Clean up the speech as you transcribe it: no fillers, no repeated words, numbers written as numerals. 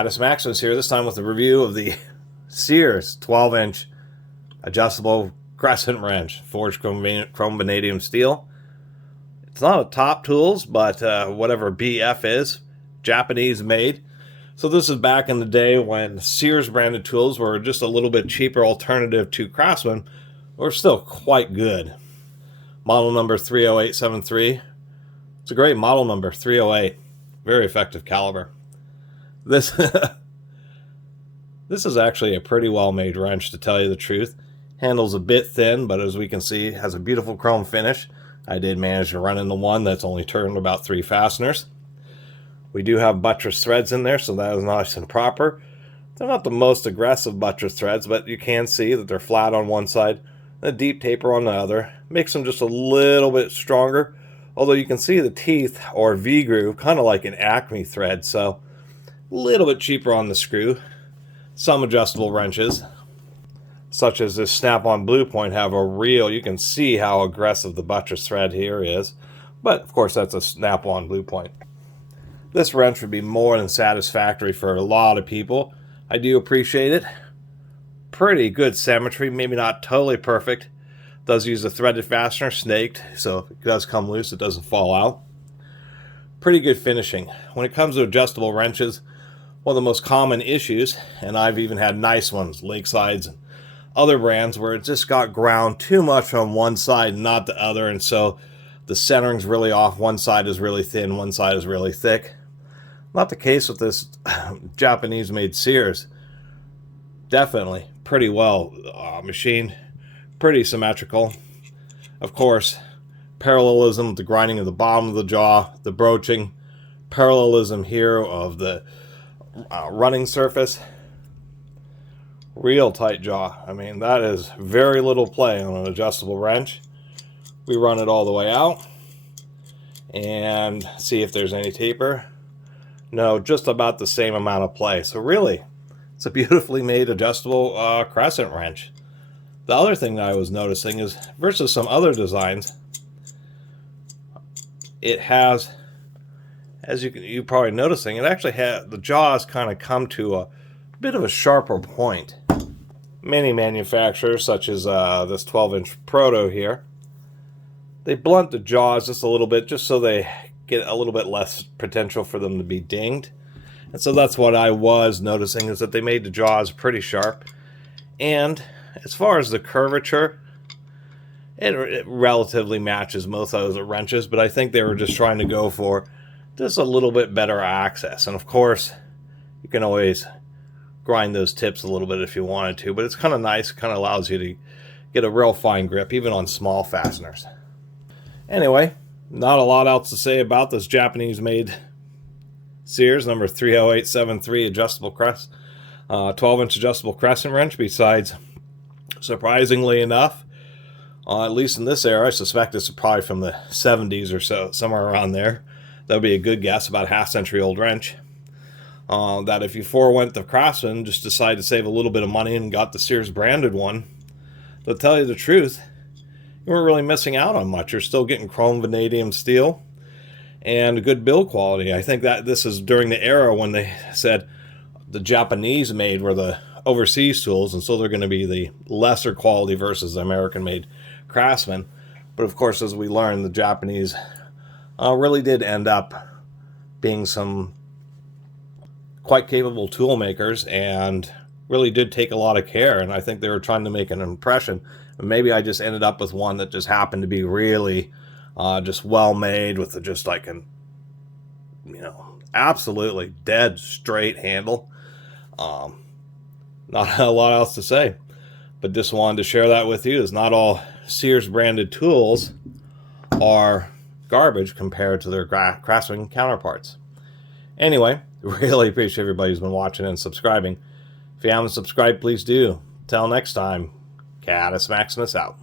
Catus Maximus here, this time with a review of the Sears 12-inch adjustable Crescent wrench, forged chrome vanadium steel. It's not a top tools, but whatever BF is, Japanese made. So this is back in the day when Sears branded tools were just a little bit cheaper alternative to Craftsman, or still quite good. Model number 30873. It's a great model number, 308. Very effective caliber. This is actually a pretty well made wrench, to tell you the truth. Handle's a bit thin, but as we can see, has a beautiful chrome finish. I did manage to run into one that's only turned about 3 fasteners. We do have buttress threads in there, so that is nice and proper. They're not the most aggressive buttress threads, but you can see that they're flat on one side and a deep taper on the other. Makes them just a little bit stronger, although you can see the teeth or V-groove, kind of like an Acme thread, so a little bit cheaper on the screw. Some adjustable wrenches, such as this snap-on blue point, have a real, you can see how aggressive the buttress thread here is, but of course that's a snap-on blue point. This wrench would be more than satisfactory for a lot of people. I do appreciate it. Pretty good symmetry, maybe not totally perfect. Does use a threaded fastener, snaked, so if it does come loose, it doesn't fall out. Pretty good finishing. When it comes to adjustable wrenches, one of the most common issues, and I've even had nice ones, Lakesides and other brands, where it just got ground too much on one side and not the other, and so the centering's really off. One side is really thin, one side is really thick. Not the case with this Japanese made Sears. Definitely pretty well machined, pretty symmetrical. Of course, parallelism with the grinding of the bottom of the jaw, the broaching, parallelism here of the running surface. Real tight jaw. I mean, that is very little play on an adjustable wrench. We run it all the way out and see if there's any taper. No, just about the same amount of play. So really, it's a beautifully made adjustable Crescent wrench. The other thing that I was noticing is, versus some other designs, it has, as you're probably noticing, it actually has, the jaws kind of come to a bit of a sharper point. Many manufacturers, such as this 12-inch Proto here, they blunt the jaws just a little bit, just so they get a little bit less potential for them to be dinged. And so that's what I was noticing, is that they made the jaws pretty sharp. And as far as the curvature, it relatively matches most of those wrenches, but I think they were just trying to go for just a little bit better access. And of course, you can always grind those tips a little bit if you wanted to, but it's kind of nice. It kind of allows you to get a real fine grip, even on small fasteners. Anyway, not a lot else to say about this Japanese-made Sears number 30873 adjustable 12-inch adjustable Crescent wrench, besides, surprisingly enough, at least in this era, I suspect it's probably from the 70s or so, somewhere around there. That would be a good guess, about a half-century old wrench. That if you forewent the Craftsman, just decided to save a little bit of money and got the Sears branded one, to tell you the truth, you weren't really missing out on much. You're still getting chrome vanadium steel and good build quality. I think that this is during the era when they said the Japanese made were the overseas tools, and so they're going to be the lesser quality versus the American made Craftsman. But of course, as we learned, the Japanese really did end up being some quite capable tool makers, and really did take a lot of care, and I think they were trying to make an impression. And maybe I just ended up with one that just happened to be really just well made, with just like an, absolutely dead straight handle. Not a lot else to say, but just wanted to share that with you, as not all Sears branded tools are garbage compared to their Craftsman counterparts. Anyway, really appreciate everybody who's been watching and subscribing. If you haven't subscribed, please do. Till next time, Catus Maximus out.